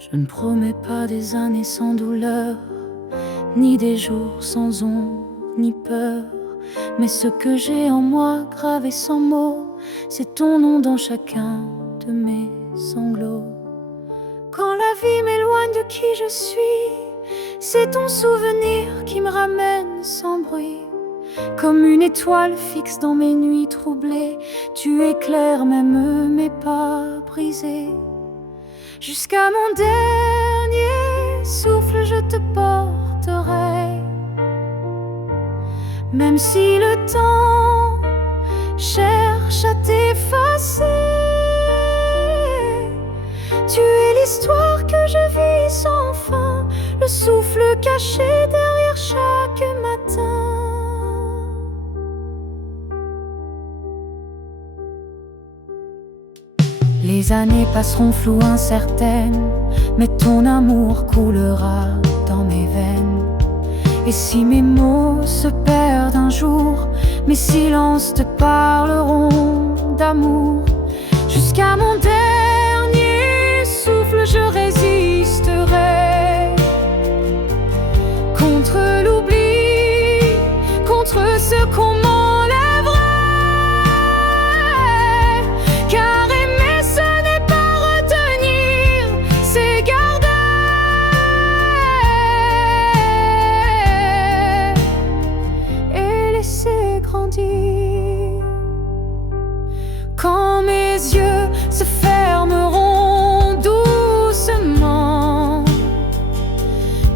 Je ne promets pas des années sans douleur, ni des jours sans ombre, ni peur. Mais ce que j'ai en moi, gravé sans mots, c'est ton nom dans chacun de mes sanglots. Quand la vie m'éloigne de qui je suis, c'est ton souvenir qui me ramène sans bruit. Comme une étoile fixe dans mes nuits troublées, tu éclaires même mes pas brisés. Jusqu'à mon dernier souffle, je te porterai. Même si le temps cherche à t'effacer, tu es l'histoire que je vis sans fin, le souffle caché derrière chaque matin. Les années passeront floues, incertaines, mais ton amour coulera dans mes veines. Et si mes mots se perdent un jour, mes silences te parleront d'amour. Jusqu'à mon dernier souffle, je résisterai contre l'oubli, contre ce qu'on m'enlèverait. Car aimer, ce n'est pas retenir, c'est garder et laisser grandir. Quand mes yeux se fermeront doucement,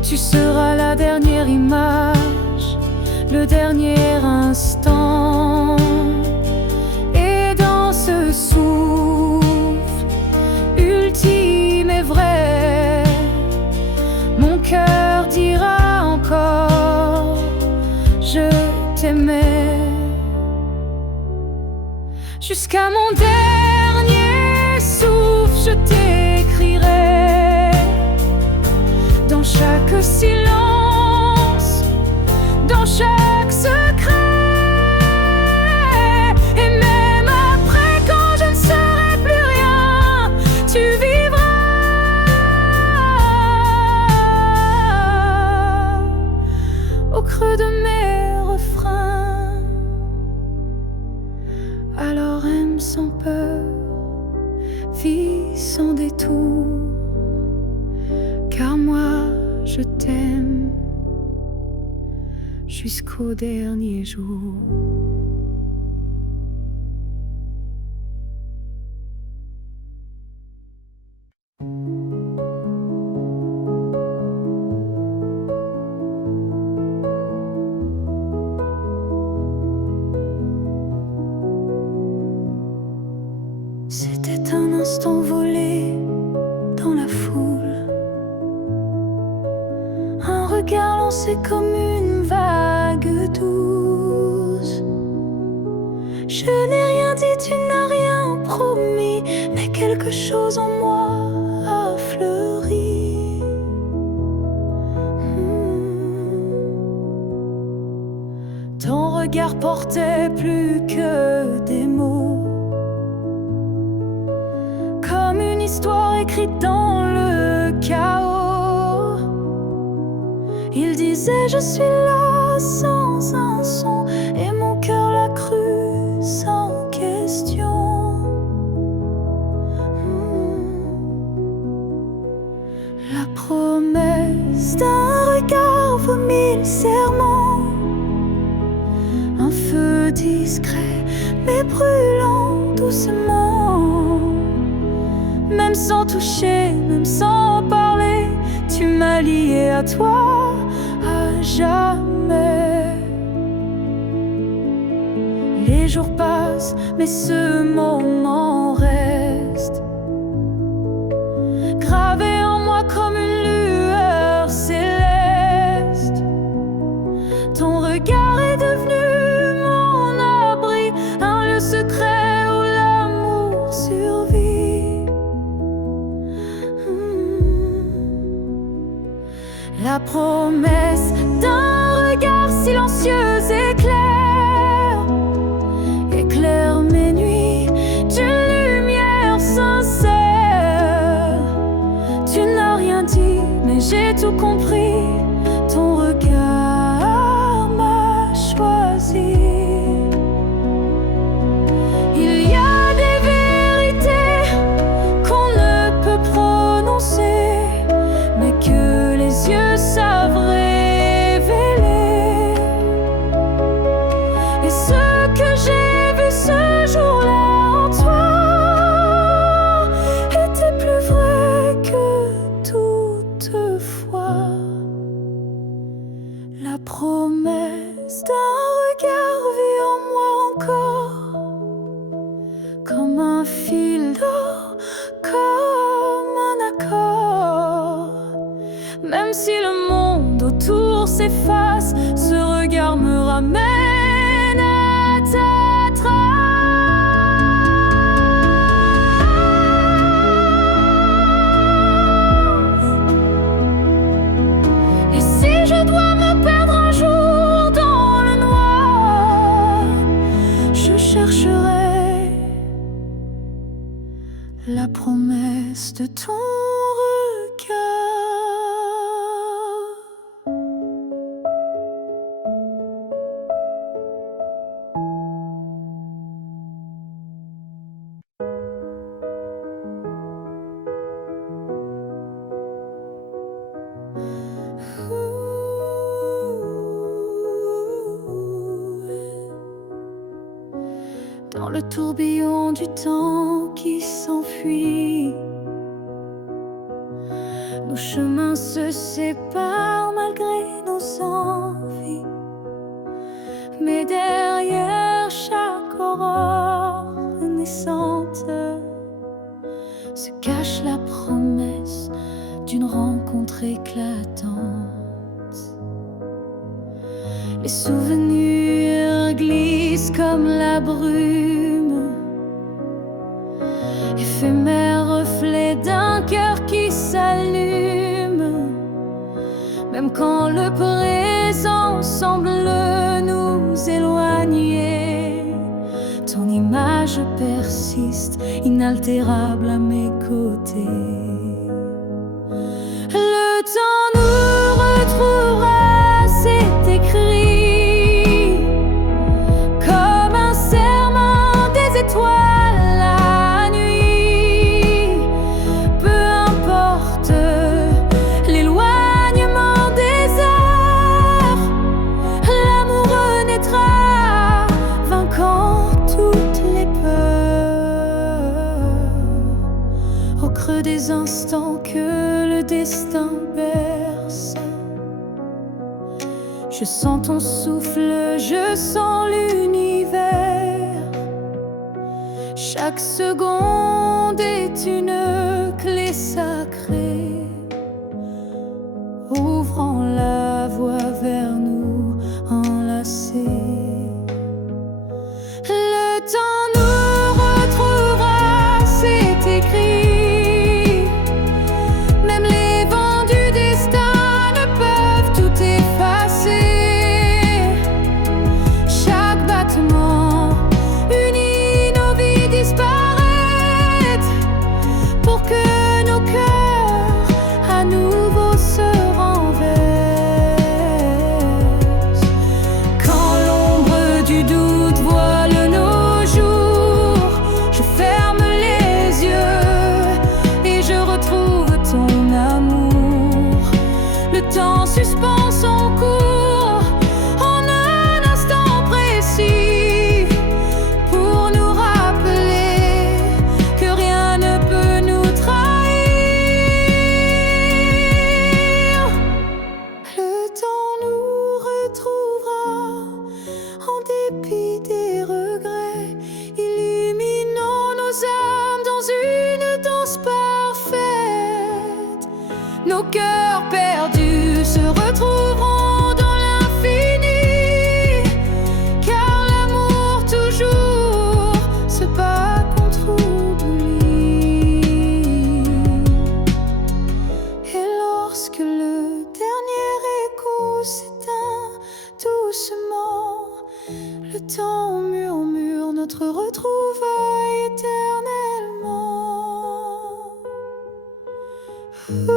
tu seras la dernière image, le dernier instant. Et dans ce souffle ultime et vrai, mon cœur dira encore: je t'aimais. Jusqu'à mon dernier souffle, je t'écrirai dans chaque silence, dans chaque secret. Et même après, quand je ne serai plus rien, tu vivras au creux de mes refrains. Alors aime sans peur, vis sans détour, car moi je t'aime jusqu'au dernier jour. C'était un instant volé dans la foule, un regard lancé comme une vague douce. Je n'ai rien dit, tu n'as rien promis, mais quelque chose en moi a fleuri. Ton regard portait plus que des mots, comme une histoire écrite dans le chaos. Il disait: je suis là sans un son, et mon cœur l'a cru sans question. La promesse d'un regard vaut 1000 serments, un feu discret mais brûlant doucement. Même sans toucher, même sans parler, tu m'as lié à toi à jamais. Les jours passent, mais ce moment reste gravé en moi comme une lueur céleste. Ton regard est devenu mon abri, un lieu secret où l'amour survit. La promesse d'un regard silencieux éclaire, éclaire mes nuits d'une lumière sincère. Tu n'as j'ai tout compris, ton regard m'a choisi. Il y a des vérités qu'on ne peut prononcer, mais que les yeux savent révéler. Et ce que j'ai vu ce jour-là en toi était plus vrai que toutefois. La promesse d'un regard vit en moi encore, comme un fil d'or, comme un accord. Même si le monde autour s'efface, ce regard me ramène à ta trace. Et si je dois me perdre un jour dans le noir, je chercherai la promesse de ton regard. Dans le tourbillon du temps qui s'enfuit, nos chemins se séparent malgré nos envies. Mais derrière chaque aurore naissante se cache la promesse d'une rencontre éclatante. Les souvenirs glissent comme la brume, éphémère reflet d'un cœur qui s'allume. Même quand le présent semble nous éloigner, ton image persiste, inaltérable à mes côtés. Le temps nous retrouvera, c'est écrit, comme un serment des étoiles la nuit. Peu importe l'éloignement des heures, l'amour renaîtra, vainquant toutes les peurs. Au creux des instants que le destin berce, je sens ton souffle, je sens l'univers. Chaque seconde est une clé sacrée, ouvrant la voie vers nous enlacés. Le temps nous retrouvera, c'est écrit. Même les vents du destin ne peuvent tout effacer. Chaque battement unit nos vies disparaître, pour que nos cœurs à nouveau se renversent. Quand l'ombre du doute voile nos jours, je ferme les yeux et je retrouve ton amour. Le temps suspend son cours en un instant précis, pour nous rappeler que rien ne peut nous trahir. Le temps nous retrouvera en dépit des regrets, illuminant nos âmes dans une danse parfaite. Nos cœurs perdus se retrouveront dans l'infini, car l'amour toujours se bat contre oubli. Et lorsque le dernier écho s'éteint doucement, le temps murmure notre retrouvaille éternellement. Ouh.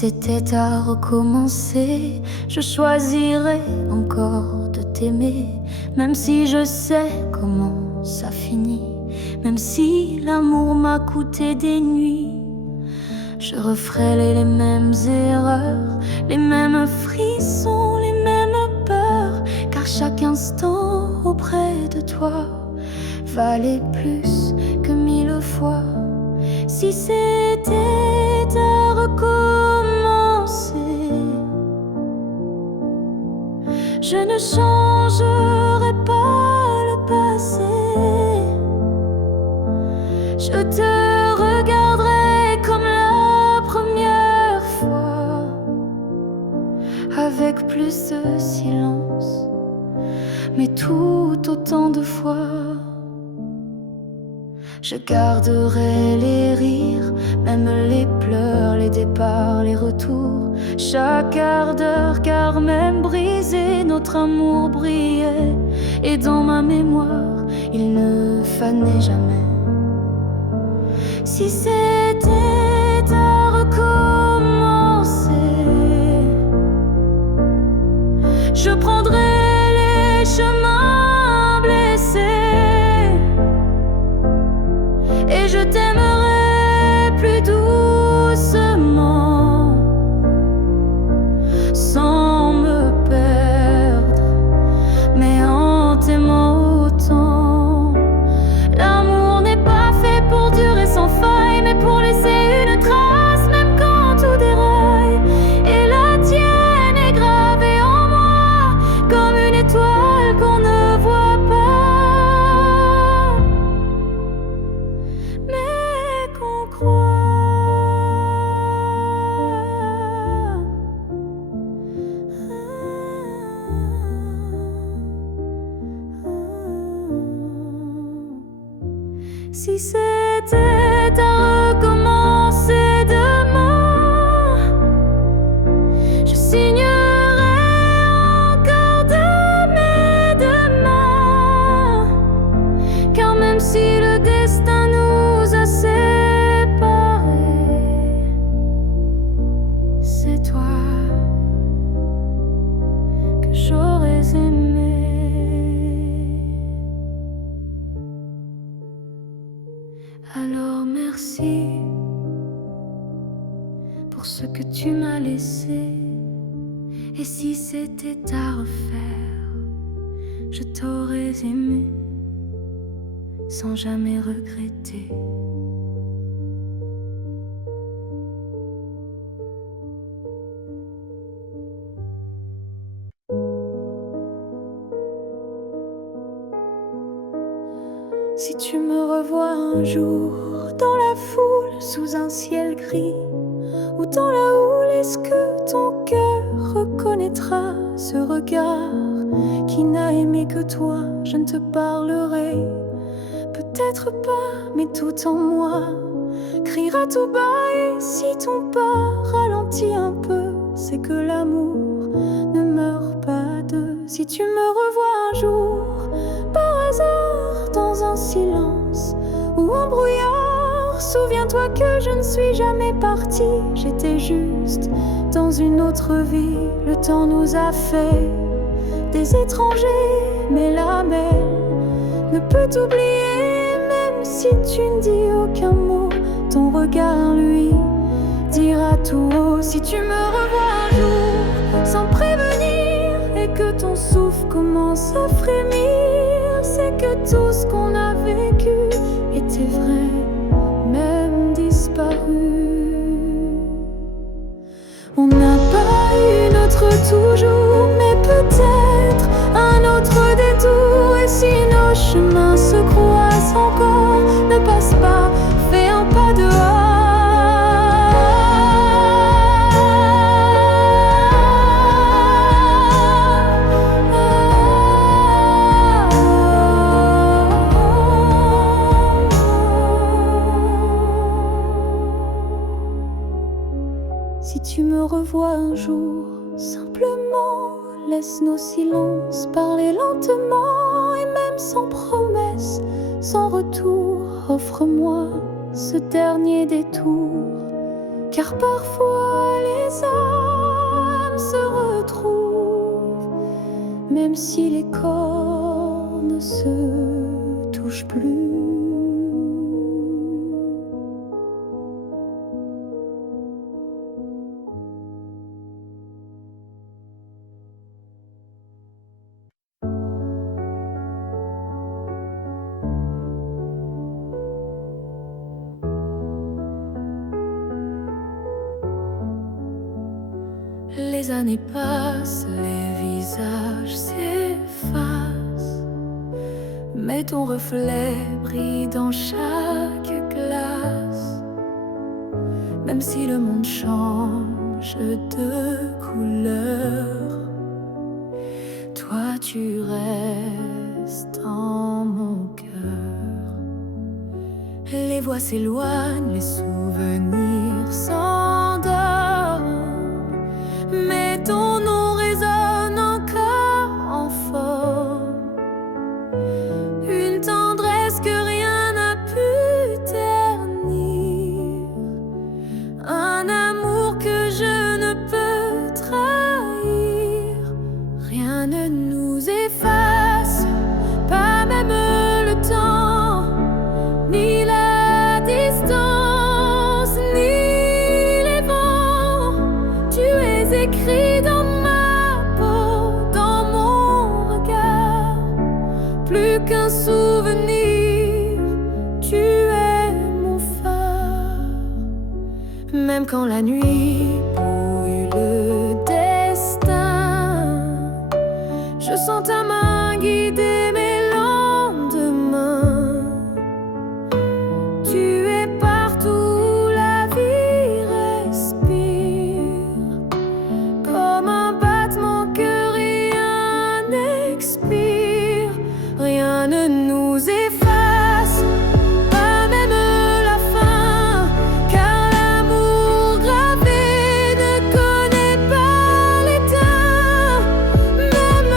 c'était à recommencer, je choisirais encore de t'aimer, même si je sais comment ça finit, même si l'amour m'a coûté des nuits. Je referais les mêmes erreurs, les mêmes frissons, les mêmes peurs, car chaque instant auprès de toi valait plus que 1000 fois. Si c'était à recommencer, je ne changerais pas le passé. Je te regarderai comme la première fois, avec plus de silence, mais tout autant de fois. Je garderai les rires, même les pleurs, les départs, les retours, chaque quart d'heure, car même brisé, notre amour brillait. Et dans ma mémoire, il ne fanait jamais. Si c'était à recommencer, je prendrais les chemins blessés, et je t'aimerai plus doucement, sans me perdre, mais en t'aimant autant. L'amour n'est pas fait pour durer sans faille, mais pour laisser une trace, même quand tout déraille. Et la tienne est gravée en moi, comme une étoile qu'on ne voit pas, mais qu'on croit. Si c'était à recommencer demain, je signerais encore de mes deux mains, car même si le destin nous a séparés, c'est toi que j'aurais aimé. Alors merci pour ce que tu m'as laissé. Et si c'était à refaire, je t'aurais aimé sans jamais regretter. Si tu me revois un jour dans la foule, sous un ciel gris, ou dans la houle, est-ce que ton cœur reconnaîtra ce regard qui n'a aimé que toi? Je ne te parlerai peut-être pas, mais tout en moi criera tout bas. Et si ton pas ralentit un peu, c'est que l'amour ne meurt pas de. Si tu me revois un jour par hasard dans un silence ou un brouillard, souviens-toi que je ne suis jamais partie. J'étais juste dans une autre vie. Le temps nous a fait des étrangers, mais la mer ne peut t'oublier. Même si tu ne dis aucun mot, ton regard lui dira tout haut. Si tu me revois un jour sans prévenir, et que ton souffle commence à frémir, c'est que tout ce qu'on a vécu était vrai, même disparu. On n'a pas eu notre toujours, mais peut-être un autre détour. Et si nos chemins se croisent encore, ne passe pas, fais un pas dehors. Si tu me revois un jour, simplement laisse nos silences parler lentement, et même sans promesse, sans retour, offre-moi ce dernier détour car parfois les âmes se retrouvent, même si les corps ne se touchent plus. Les années passent, les visages s'effacent, mais ton reflet brille dans chaque glace. Même si le monde change de couleur, toi tu restes en mon cœur. Les voix s'éloignent, les souvenirs s'endorment, mais ton nom résonne encore en forme. Une tendresse que rien n'a pu ternir, un amour que je ne peux trahir. Rien ne nous efface, pas même le temps, ni la distance, ni les vents. Tu es écrit dans ma peau, dans mon regard. Plus qu'un souvenir, tu es mon phare. Même quand la nuit brouille le destin, je sens ta main guider mes lendemains. Tu es partout où la vie respire, comme un battement que rien n'expire. Rien ne nous efface, pas même la fin, car l'amour gravé ne connaît pas l'état. Même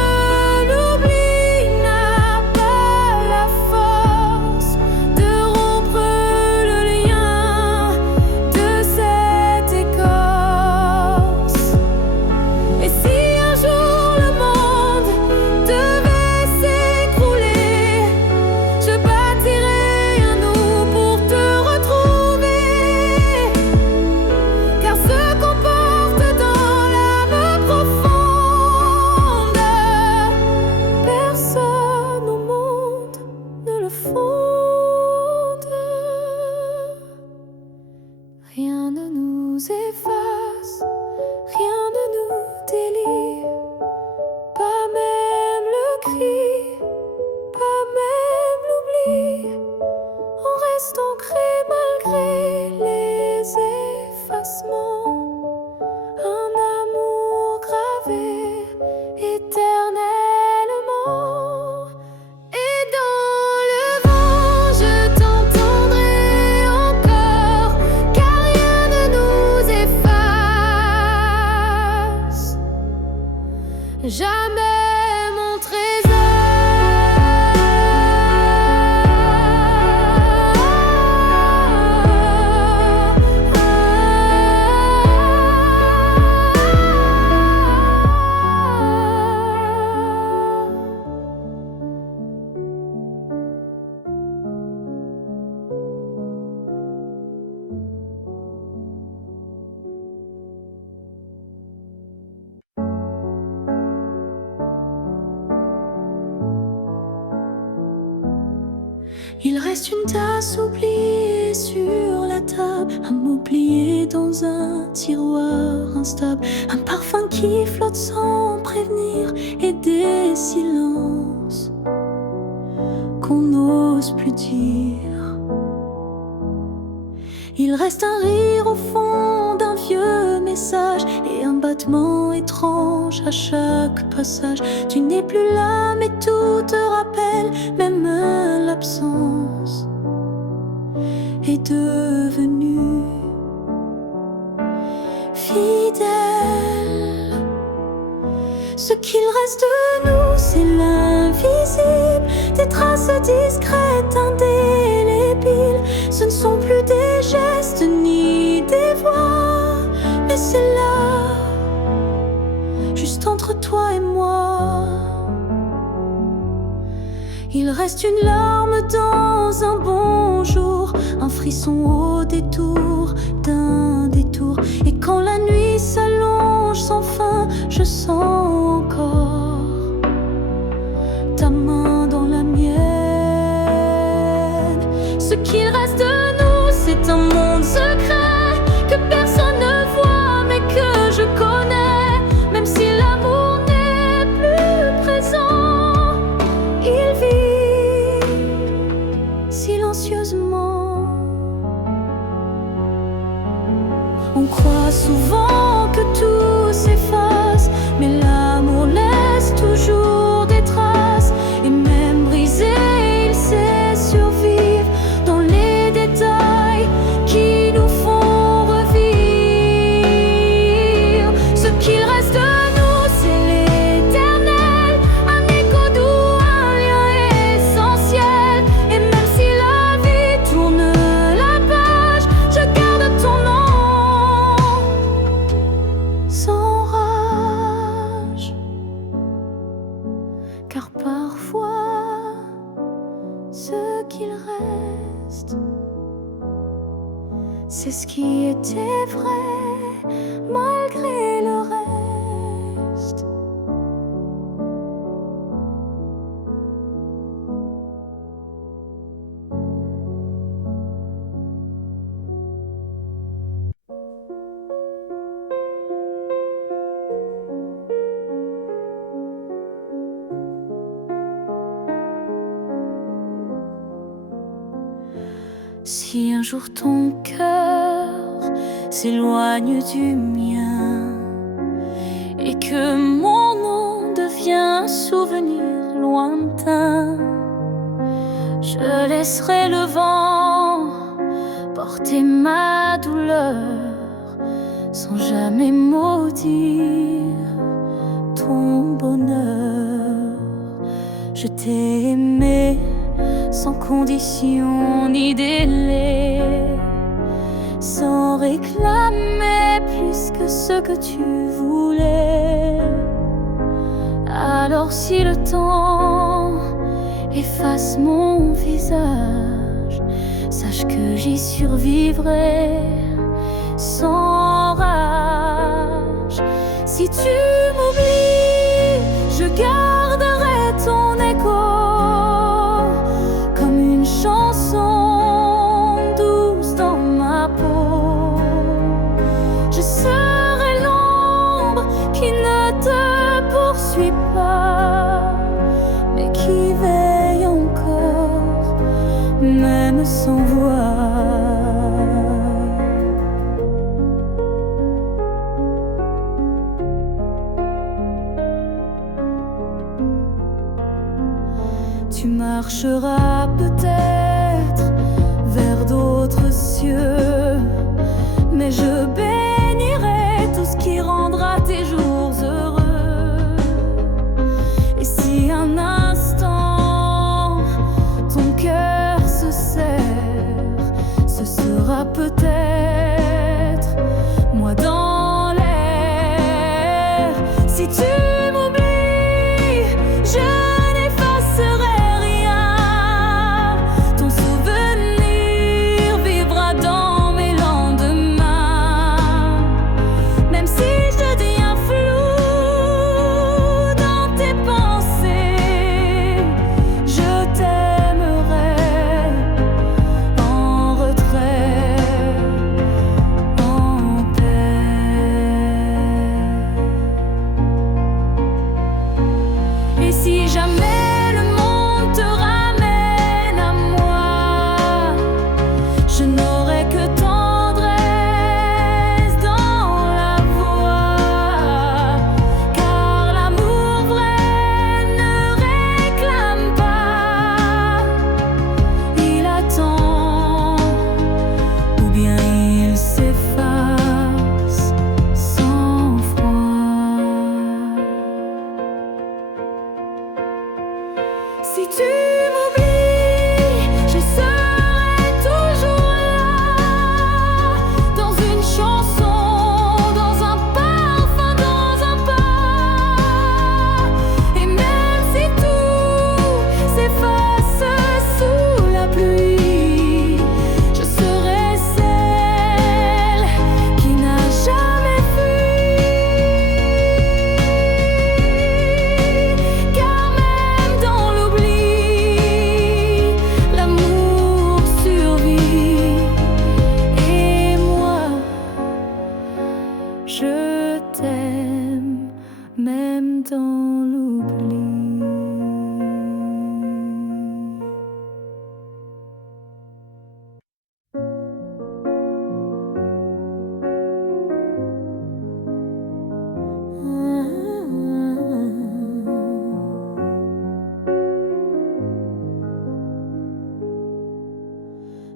l'oubli n'a pas la force de rompre le lien de cette écorce. Et si un jour le monde devait s'écrouler, je bâtirai un nous pour te retrouver, car ce qu'on porte dans l'âme profonde, personne au monde ne le fonde. Rien ne nous efface, rien ne nous délie, pas même le cri, pas même l'oubli. On reste ancré malgré les effacements, un amour gravé éternellement. Et dans le vent, je t'entendrai encore, car rien ne nous efface. Jamais mon trésor. Il reste une tasse oubliée sur la table, un mot plié dans un tiroir instable, un parfum qui flotte sans prévenir, et des silences qu'on n'ose plus dire. Il reste un rire au fond d'un vieux message et un battement étrange à chaque passage. Tu n'es plus là mais tout te rappelle, même l'absence est devenue fidèle. Ce qu'il reste de nous, c'est l'invisible, des traces discrètes, indélébiles. Ce ne sont plus des gestes ni des voix, reste une larme dans un bonjour, un frisson au détour d'un détour. Et quand la nuit s'allonge sans fin, je sens encore ta main dans la mienne. Ce qu'il reste de nous, c'est un monde secret que personne ne voit mais que je connais. Même si l'amour n'est plus présent, il vit silencieusement. On croit souvent que tout s'efface, mais l'amour laisse toujours des traces. Et même brisé, il sait survivre dans les détails qui nous font revivre. Ce qu'il reste de nous, c'est l'éternel, un écho doux, un lien essentiel. Et même si la vie tourne la page, je garde ton nom sans rage. Car parfois, ce qu'il reste, c'est ce qui était vrai malgré le reste. Si un jour ton cœur s'éloigne du mien et que mon nom devient un souvenir lointain, je laisserai le vent porter ma douleur sans jamais maudire ton bonheur. Je t'ai aimé sans condition ni délai, sans réclamer plus que ce que tu voulais. Alors si le temps efface mon visage, sache que j'y survivrai sans rage. Si tu m'oublies, je garderai ton écho comme une chanson douce dans ma peau. Je serai l'ombre qui ne te poursuit pas, mais qui veille encore, même sans voix. Tu marcheras peut-être vers d'autres cieux, mais je bénirai tout ce qui rendra tes jours heureux. Et si un instant ton cœur se serre, ce sera peut-être moi dans l'air. Si tu m'oublies, je n'effacerai rien.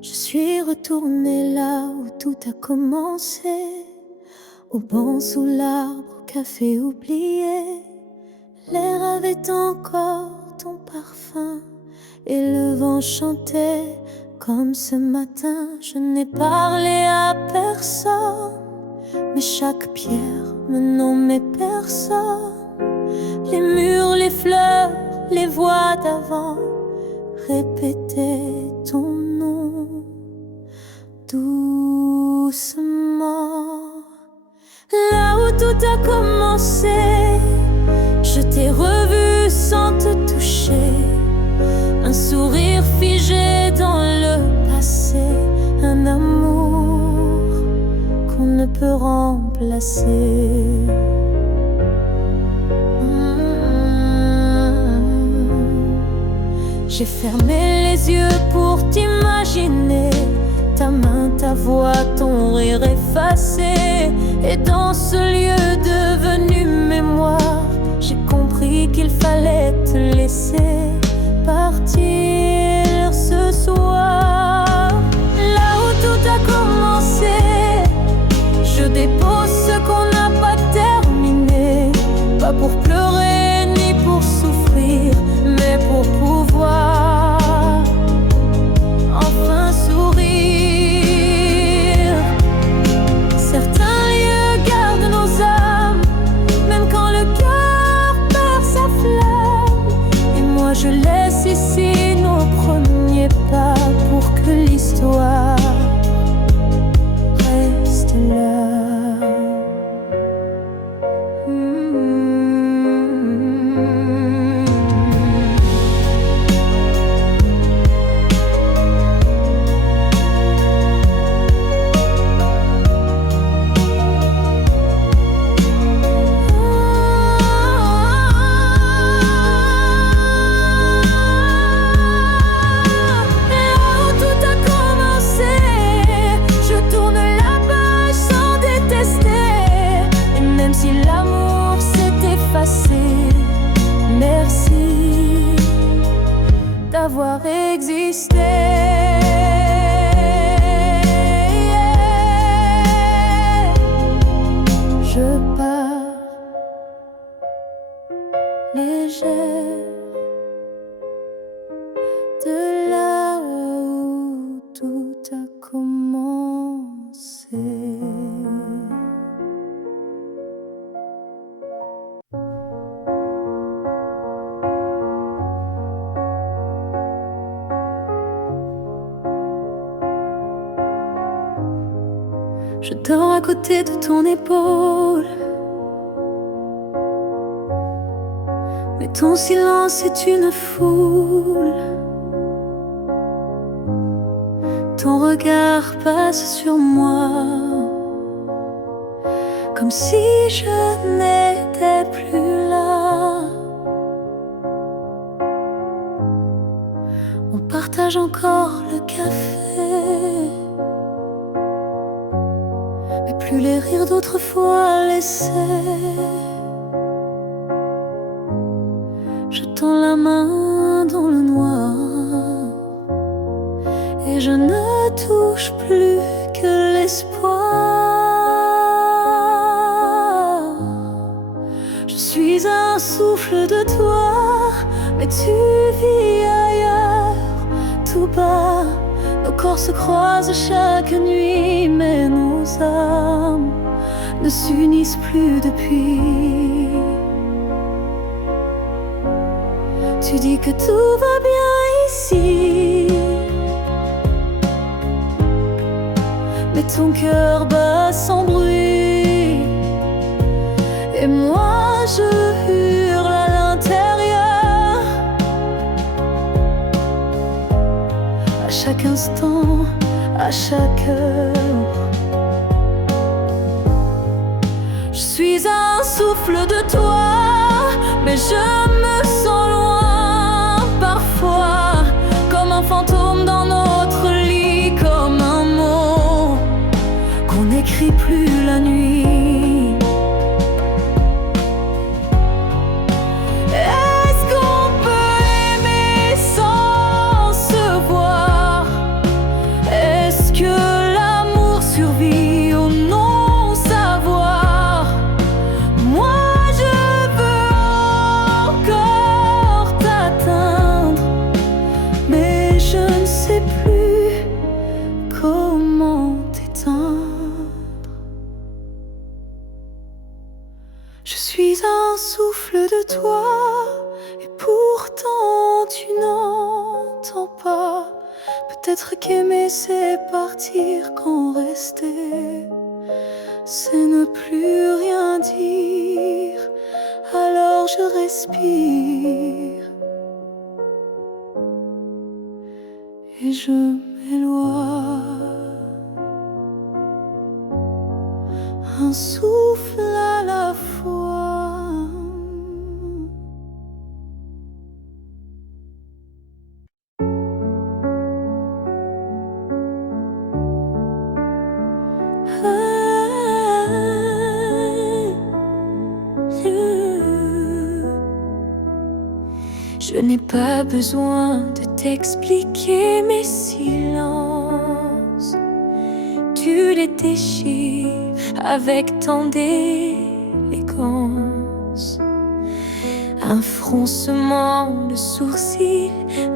Je suis retournée là où tout a commencé, au banc sous l'arbre, au café oublié. L'air avait encore ton parfum et le vent chantait comme ce matin. Je n'ai parlé à personne, mais chaque pierre me nommait personne. Les murs, les fleurs, les voix d'avant répétaient ton nom doucement. Là où tout a commencé, je t'ai revu sans te toucher. Un sourire figé dans le passé, un amour qu'on ne peut remplacer. J'ai fermé les yeux pour t'imaginer, ta main, ta voix, ton rire effacé. Et dans ce lieu devenu mémoire, j'ai compris qu'il fallait te laisser partir ce soir. Là où tout a commencé, je dépose ce qu'on n'a pas terminé. Pas pour pleurer ni pour souffrir, mais pour pouvoir enfin sourire. Certains lieux gardent nos âmes, même quand le cœur perd sa flamme. Et moi je laisse ici nos premiers pas pour que l'histoire reste là. Merci d'avoir existé. Je pars légère de là où tout a commencé. Je dors à côté de ton épaule, mais ton silence est une foule. Ton regard passe sur moi, comme si je n'étais plus là. On partage encore le café, mais plus les rires d'autrefois laissés. Je tends la main dans le noir et je ne touche plus que l'espoir. Je suis un souffle de toi, mais tu vis ailleurs, tout bas. Nos corps se croisent chaque nuit, mais nos âmes ne s'unissent plus depuis. Tu dis que tout va bien ici, mais ton cœur bat sans bruit. Et moi je hurle à l'intérieur, à chaque instant, à chaque heure. Je suis un souffle de toi, mais je me sens loin parfois, comme un fantôme dans notre lit, comme un mot qu'on n'écrit plus la nuit. Est-ce qu'on peut aimer sans se voir? c'est partir quand rester, c'est ne plus rien dire. Alors je respire et je m'éloigne, un souffle à la fois. Je n'ai pas besoin de t'expliquer mes silences. Tu les déchires avec tant d'élégance. Un froncement de sourcils,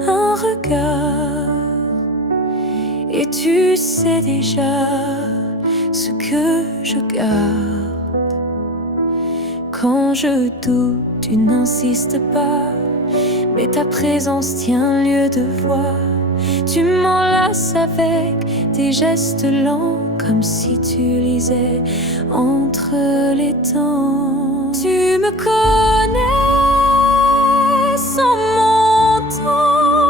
un regard, et tu sais déjà ce que je garde. Quand je doute, tu n'insistes pas, mais ta présence tient lieu de voix. Tu m'enlaces avec tes gestes lents, comme si tu lisais entre les temps. Tu me connais sans m'entendre,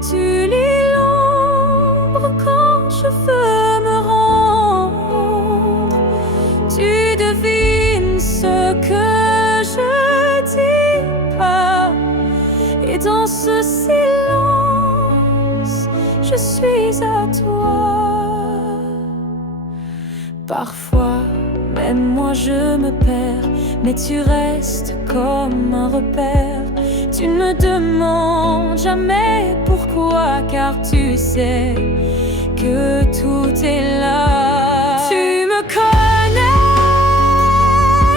tu lis l'ombre quand je veux me rendre. Tu devines ce que je dis pas, et dans ce silence, je suis à toi. Parfois, même moi je me perds, mais tu restes comme un repère. Tu ne me demandes jamais pourquoi, car tu sais que tout est là. Tu me connais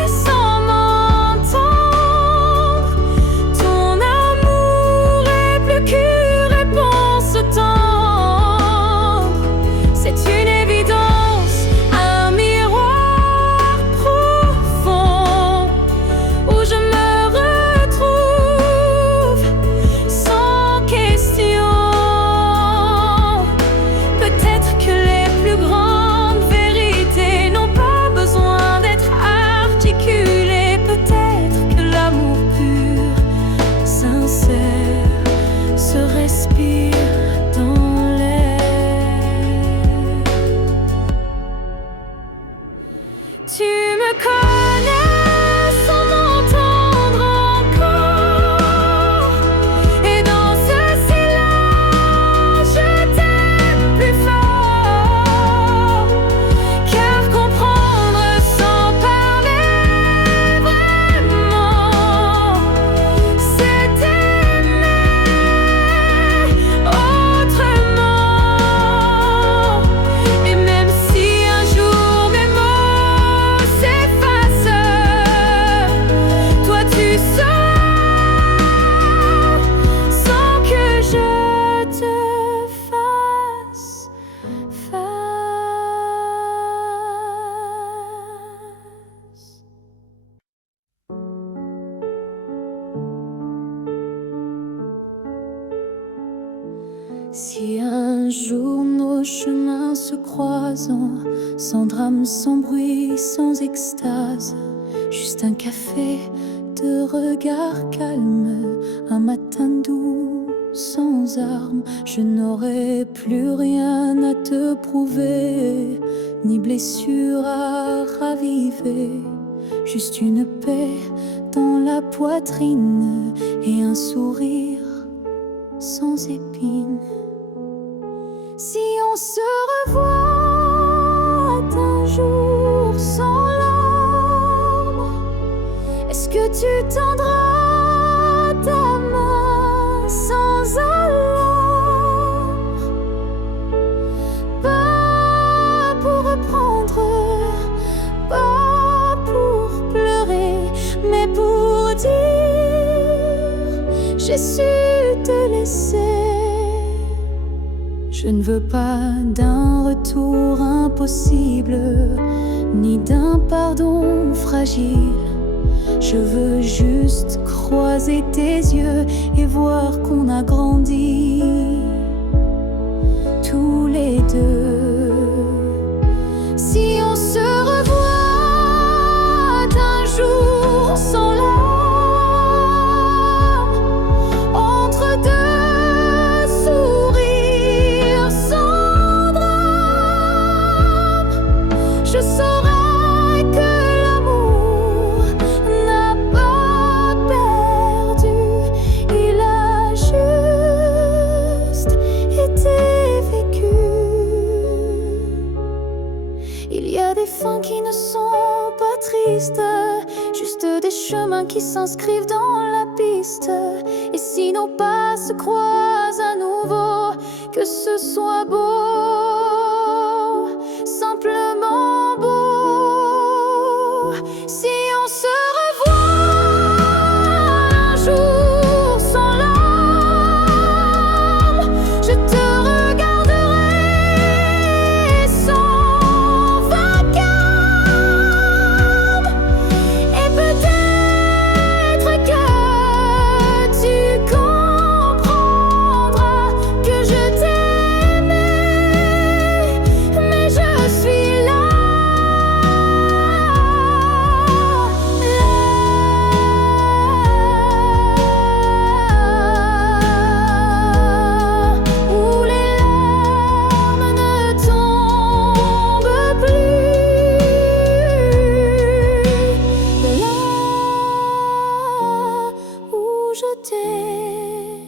sans m'entendre, ton amour est plus qu'une réponse tendre. C'est une évidence, un miroir profond où je me retrouve sans question. Peut-être que les plus grandes vérités n'ont pas besoin d'être articulées. Peut-être que l'amour pur, sincère, se respire dans l'air. Tu me connais sans m'entendre encore, et dans ce silence, je t'aime plus fort. Car comprendre sans parler vraiment, c'est aimer autrement. Et même si un jour mes mots s'effacent, toi tu seras sans que je te fasse face. Si un jour nos chemins se croisent, sans drame, sans bruit, sans extase, juste un café, deux regards calmes, un matin doux, sans armes, je n'aurai plus rien à te prouver, ni blessure à raviver, juste une paix dans la poitrine et un sourire sans épines. Si on se revoit un jour sans larmes, est-ce que tu tendras ta main sans alarme? Pas pour reprendre, pas pour pleurer, mais pour dire j'ai su te laisser. Je ne veux pas d'un retour impossible, ni d'un pardon fragile. Je veux juste croiser tes yeux et voir qu'on a grandi. tous les deux. Si on se revoit un jour sans larmes, entre deux sourires sans drame, je saurai que l'amour n'a pas perdu, il a juste été vécu. Il y a des fins qui ne sont pas tristes, juste des chemins qui s'inscrivent dans la piste. Et si nos pas se croisent à nouveau, que ce soit beau, simplement beau. Si on se revoit un jour sans larmes, je te regarderai sans vacarme. Et peut-être que tu comprendras que je t'aimais, mais je suis là, où les larmes ne tombent plus, là où je t'ai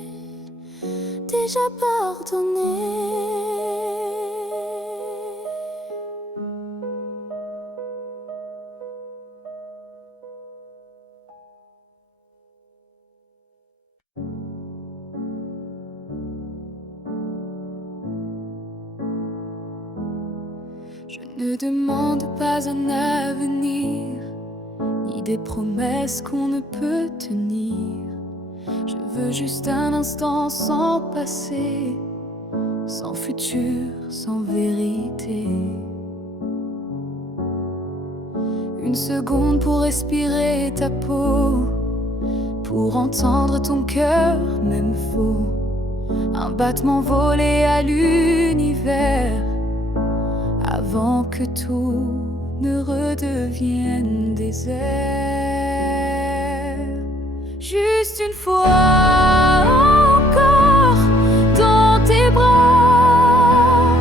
déjà pardonné. Je ne demande pas un avenir, ni des promesses qu'on ne peut tenir. Je veux juste un instant sans passé, sans futur, sans vérité. Une seconde pour respirer ta peau, pour entendre ton cœur, même faux. Un battement volé à l'univers, avant que tout ne redevienne désert. Juste une fois encore dans tes bras,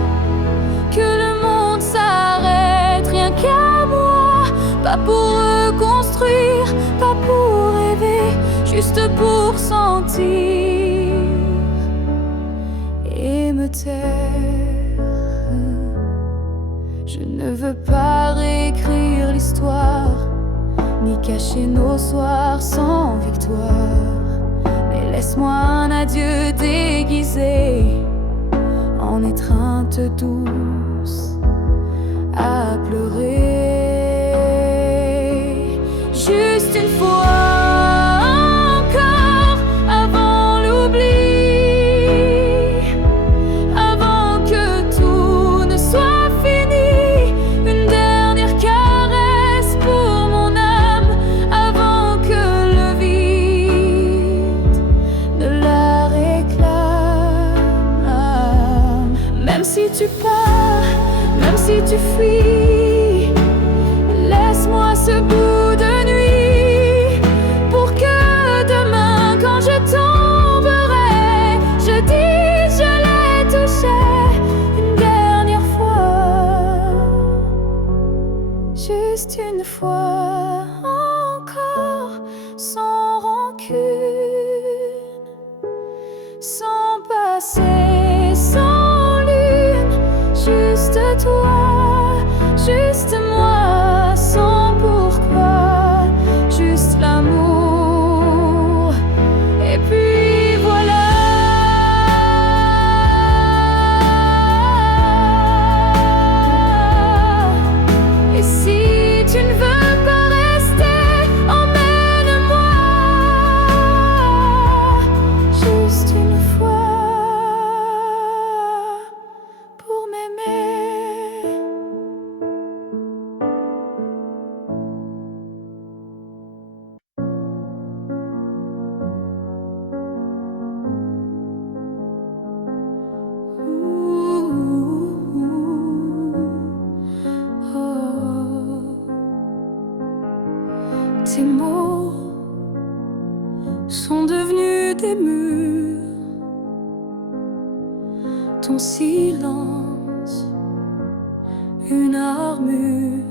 que le monde s'arrête, rien qu'à moi. Pas pour reconstruire, pas pour rêver, juste pour sentir et me taire. Je ne veux pas réécrire l'histoire, ni cacher nos soirs sans victoire. Mais laisse-moi un adieu déguisé en étreinte douce à pleurer. Juste une fois encore avant l'oubli, avant que tout ne soit fini. Une dernière caresse pour mon âme, avant que le vide ne la réclame. Même si tu pars, même si tu fuis, laisse-moi ce bout de nuit, pour que demain quand je tomberai, je dise je l'ai touché une dernière fois. Juste une fois encore, sans rancune, sans passé, sans lune. Juste toi, juste moi, sans pourquoi, juste l'amour. Et puis voilà. Et si tu ne veux pas mon silence une armure.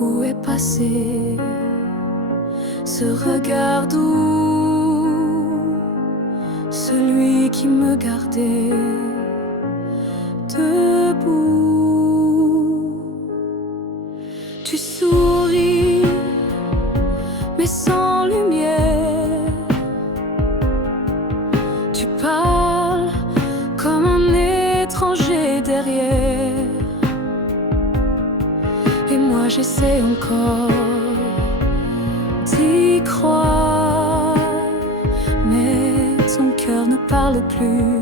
Où est passé ce regard doux, celui qui me gardait debout? Tu souris, mais sans lumière. Tu parles comme un étranger derrière. Et moi j'essaie encore d'y croire, mais ton cœur ne parle plus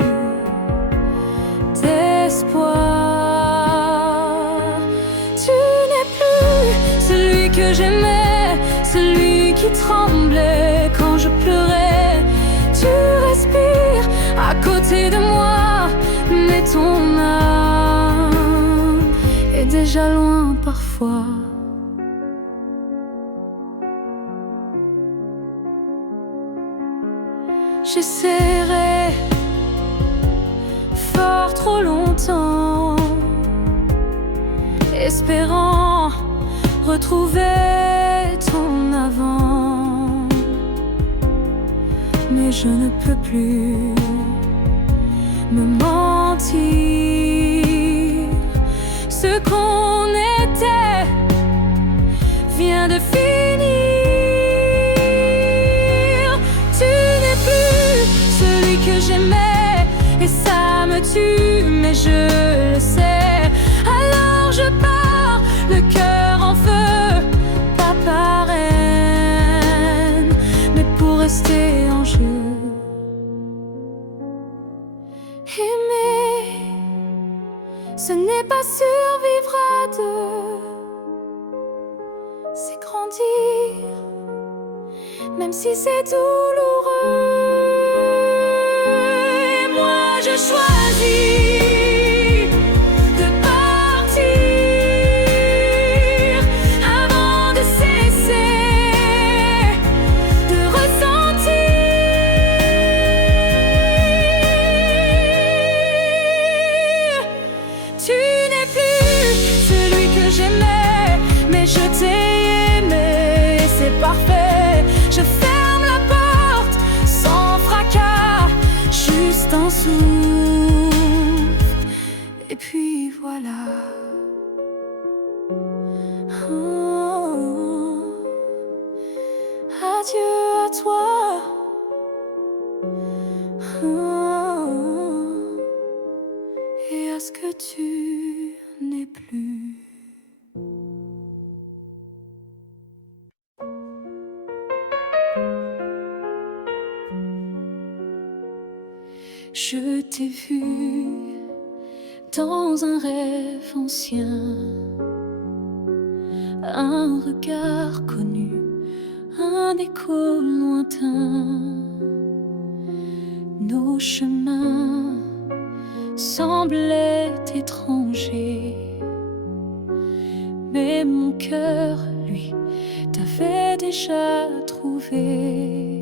d'espoir. Tu n'es plus celui que j'aimais, celui qui tremblait quand je pleurais. Tu respires à côté de moi, mais ton âme est déjà loin parfois. J'essaierai fort trop longtemps, espérant retrouver ton avant, mais je ne peux plus me mentir. Ce qu'on était vient de finir. Tu n'es plus celui que j'aimais, et ça me tue, mais je le sais. Alors je pars, le cœur en feu, pas par haine, mais pour rester en jeu. Aimer, ce n'est pas survivre à deux, c'est grandir, même si c'est douloureux. Et moi je choisis de partir avant de cesser de ressentir. Tu n'es plus celui que j'aimais, mais je t'ai aimé, c'est parfait. Je ferme la porte sans fracas, juste un souffle, et puis voilà. Oh, adieu à toi. Oh, et à ce que tu n'es plus. Je t'ai vu dans un rêve ancien, un regard connu, un écho lointain. Nos chemins semblaient étrangers, mais mon cœur, lui, t'avait déjà trouvé.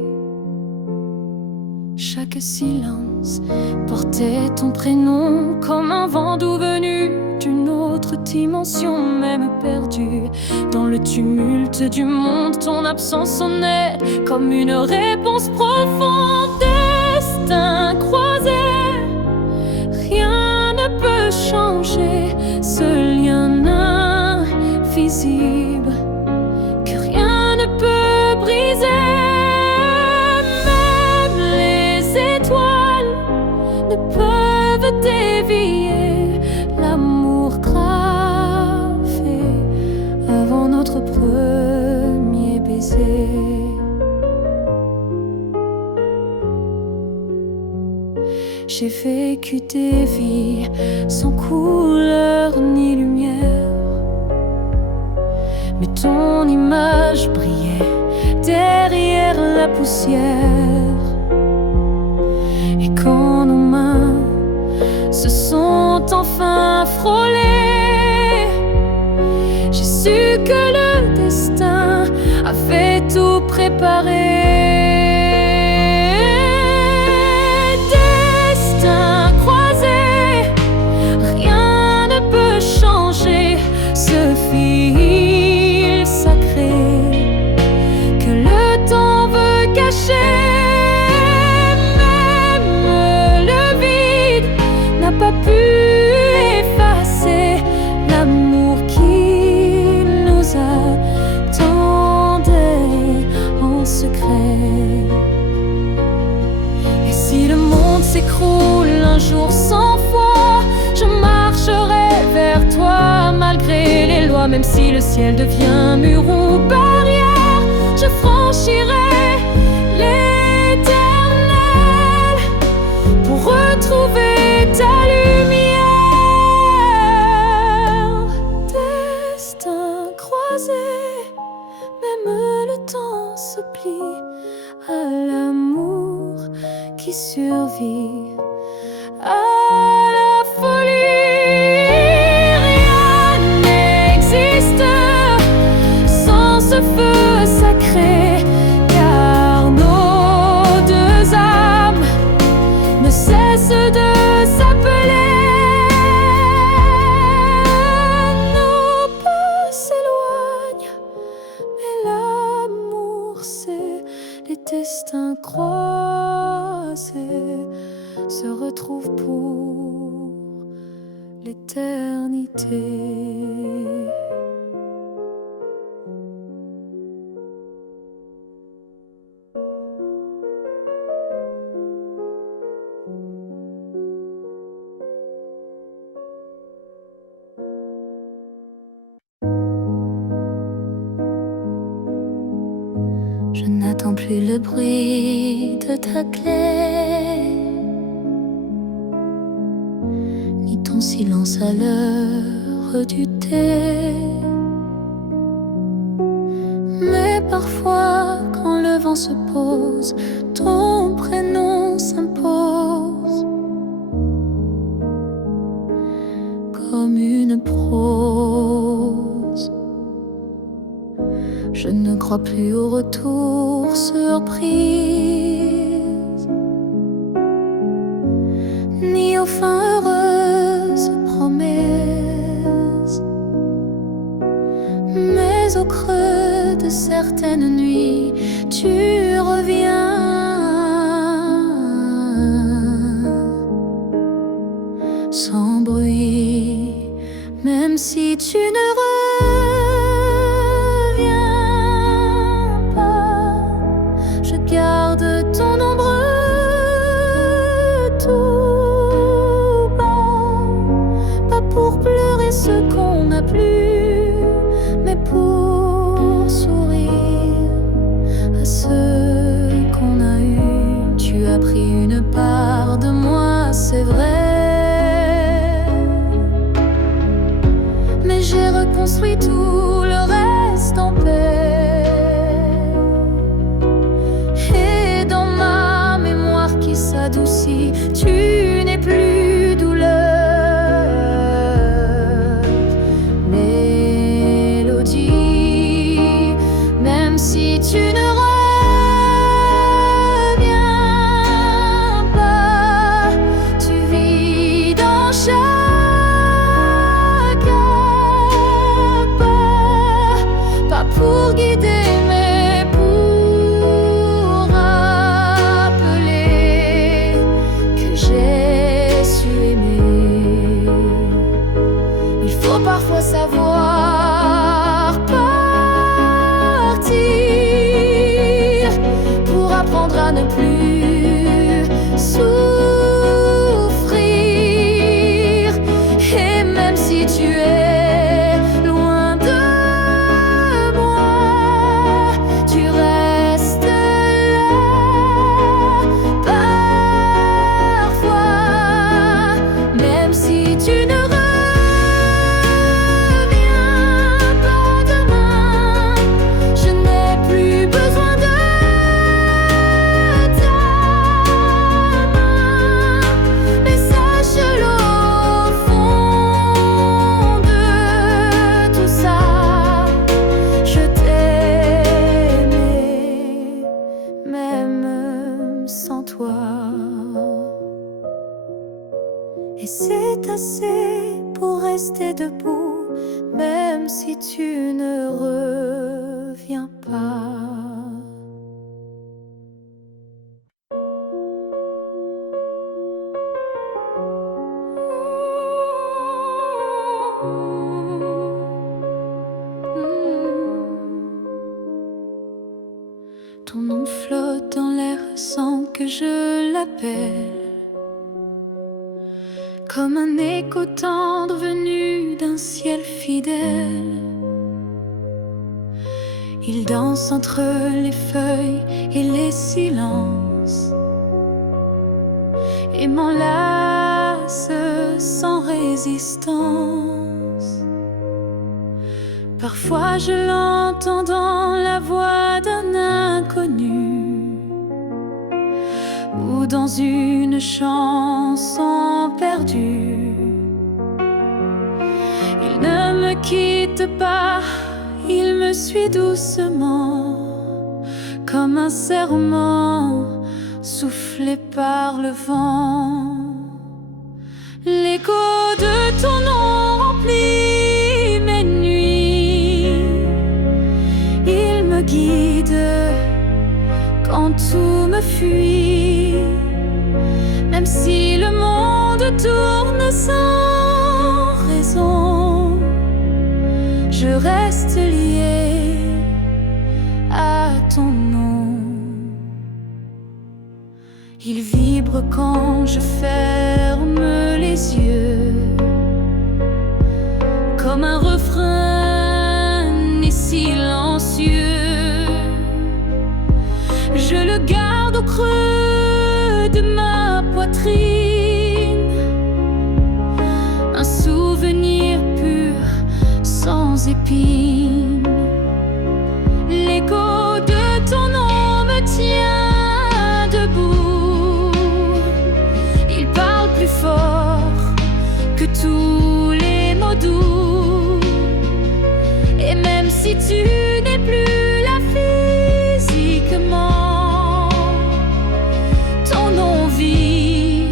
Chaque silence portait ton prénom comme un vent doux venu d'une autre dimension, même perdu dans le tumulte du monde. Ton absence sonnait comme une réponse profonde. Destin croisé, rien ne peut changer ce lien invisible que rien ne peut briser. Ne peuvent dévier l'amour gravé avant notre premier baiser. J'ai vécu des vies sans couleur ni lumière, mais ton image brillait derrière la poussière. Et quand nos mains se sont enfin frôlées, j'ai su que le destin avait tout préparé. toi, même si le ciel devient mur ou barrière, je franchirai l'éternel pour retrouver ta lumière. Destin croisé, même le temps se plie à l'amour qui survit à la folie. Rien n'existe sans ce feu sacré, car nos deux âmes ne cessent de s'appeler. Nos pas s'éloignent, mais l'amour, c'est les destins croisés se retrouvent pour l'éternité. Je n'attends plus le bruit de ta clé, ni ton silence à l'heure du thé. Mais parfois, quand le vent se pose, ton prénom s'impose comme une prose. Je ne crois plus au retour surprise, ni aux fins heureuses promesses, mais au creux de certaines nuits, tu reviens sans bruit, même si tu ne ce qu'on n'a plus, mais pour sourire à ce qu'on a eu. Tu as pris une part de moi, c'est vrai, mais j'ai reconstruit tout le reste en paix. Et dans ma mémoire qui s'adoucit, tu n'es plus douleur, si tu ne reviens pas. Tu vis dans chaque pas pour guider, mais pour rappeler que j'ai su aimer. Il faut parfois savoir pour apprendre à ne plus souffrir. Et même si tu es loin de moi, tu restes là. Parfois, même si tu ne reviens pas demain, je n'ai plus besoin de et c'est assez pour rester debout, même si tu ne reviens pas. Ton nom flotte dans l'air sans que je l'appelle, comme un écho tendre venu d'un ciel fidèle. Il danse entre les feuilles et les silences et m'enlace sans résistance. Parfois je l'entends dans la voix d'un inconnu ou dans une chanson perdue. Il ne me quitte pas, il me suit doucement, comme un serment soufflé par le vent. L'écho de ton nom remplit mes nuits. Il me guide quand tout me fuit. Même si le monde tourne sans raison, je reste lié à ton nom. Il vibre quand je ferme les yeux, comme un refrain et silencieux. Je le garde au creux de ma poitrine, un souvenir pur sans épines. L'écho de ton nom me tient debout. Il parle plus fort que tous les mots doux. Et même si tu n'es plus là physiquement, ton nom vit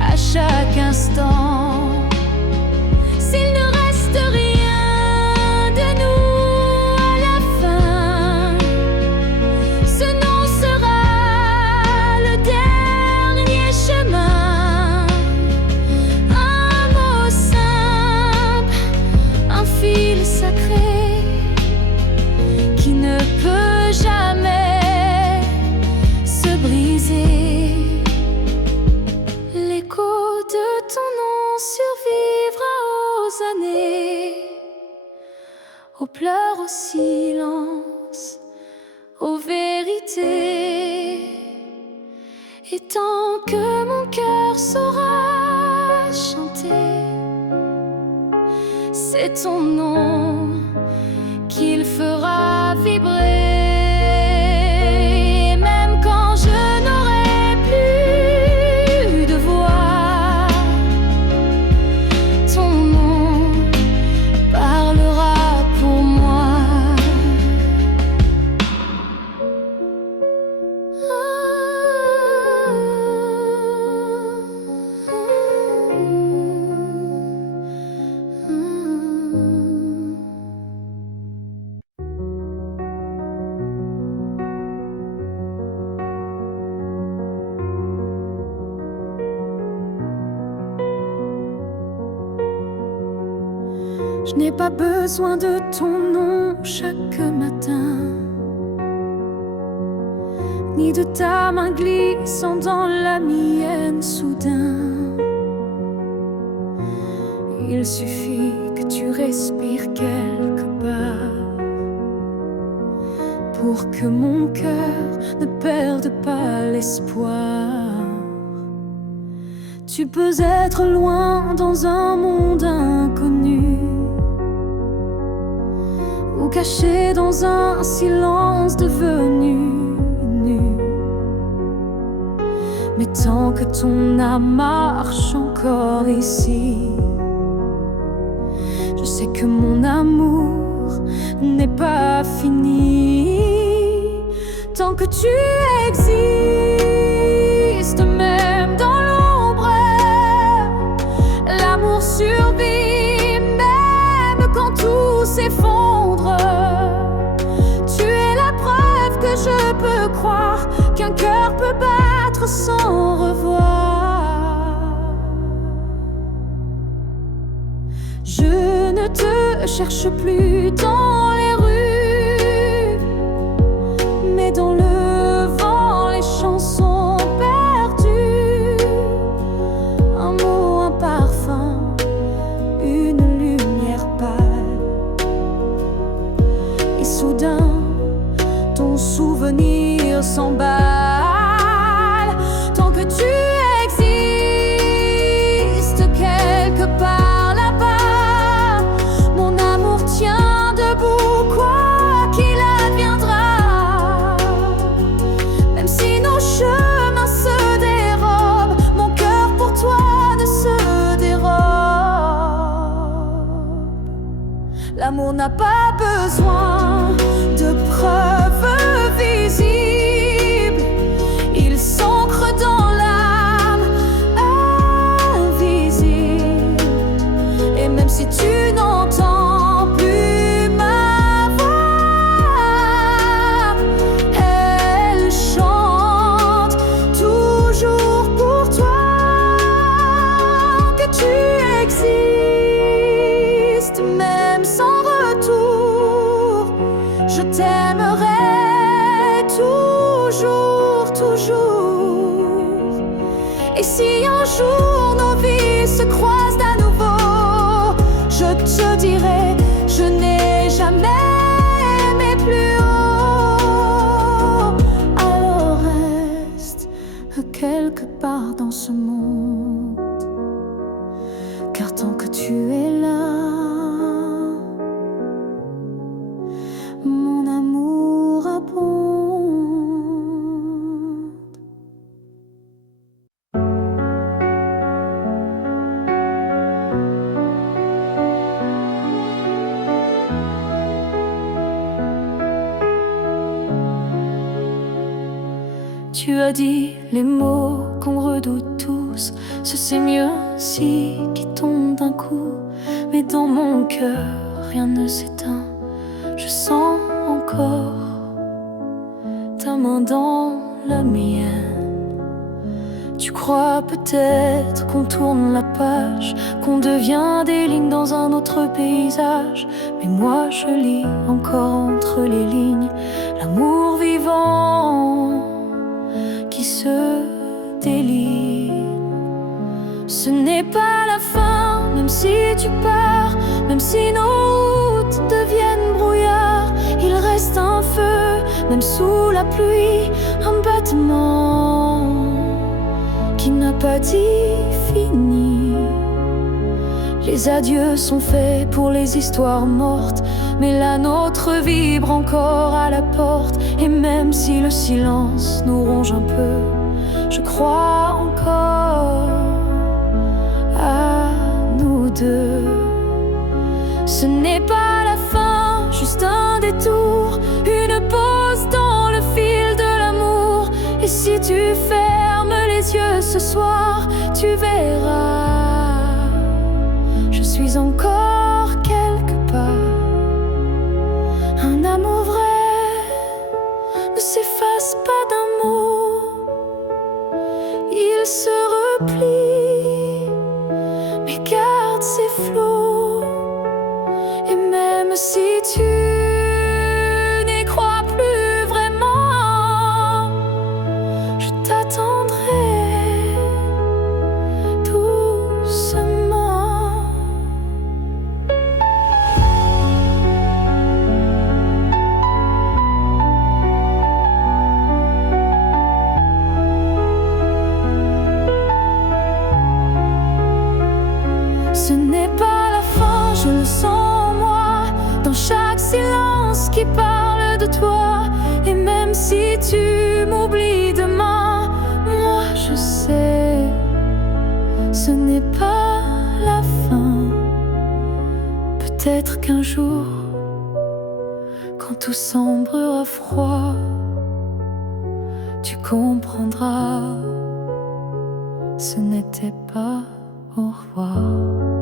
à chaque instant. Aux pleurs, au silence, aux vérités. Et tant que mon cœur saura chanter, c'est ton nom qu'il fera vibrer. Et même quand je n'aurai plus de voix, ton nom parlera. Je n'ai pas besoin de ton nom chaque matin, ni de ta main glissant dans la mienne soudain. Il suffit que tu respires quelque part pour que mon cœur ne perde pas l'espoir. Tu peux être loin dans un monde inconnu, ou caché dans un silence devenu nu. Mais tant que ton âme marche encore ici, je sais que mon amour n'est pas fini. Tant que tu existes, même dans l'ombre, l'amour survit, même quand tout s'effondre. Tu es la preuve que je peux croire qu'un cœur peut battre sans revoir. Je ne te cherche plus dans les rues, mais dans le vent, les chansons perdues. Un mot, un parfum, une lumière pâle. Et soudain n'a pas besoin de preuves visibles. Il s'ancre dans l'âme invisible. Et même si tu n'entends plus ma voix, elle chante toujours pour toi. Que tu existes même sans retour, je t'aimerai toujours, toujours. Et si un jour nos vies se croisent à nouveau, je te dirai, je n'ai jamais aimé plus haut. Alors reste quelque part dans ce monde, car tant que tu es là, mon amour abonde. Tu as dit les mots qu'on redoute tous, c'est mieux ainsi qui tombe d'un coup. Mais dans mon cœur, rien ne s'éteint. Je sens encore ta main dans la mienne. Tu crois peut-être qu'on tourne la page, qu'on devient des lignes dans un autre paysage. Mais moi je lis encore entre les lignes l'amour vivant qui se délie. Ce n'est pas la fin, même si tu pars, même si nos routes deviennent brouillard. Il reste un feu, même sous la pluie, un battement qui n'a pas dit fini. Les adieux sont faits pour les histoires mortes, mais la nôtre vibre encore à la porte. Et même si le silence nous ronge un peu, je crois encore à nous deux. Ce n'est pas la fin, juste un détour, une pause dans le fil de l'amour. Et si tu fermes les yeux ce soir, tu verras, je suis encore quelque part. Un amour vrai ne s'efface pas d'un mot, il se replie, mais garde ses flots. Et même si tu n'y crois plus vraiment, je t'attendrai doucement. Ce n'est pas la fin, je le sens en moi, dans chaque silence qui parle de toi. Et même si tu m'oublies demain, moi je sais, ce n'est pas la fin. Peut-être qu'un jour, quand tout semblera froid, tu comprendras, ce n'était pas au revoir.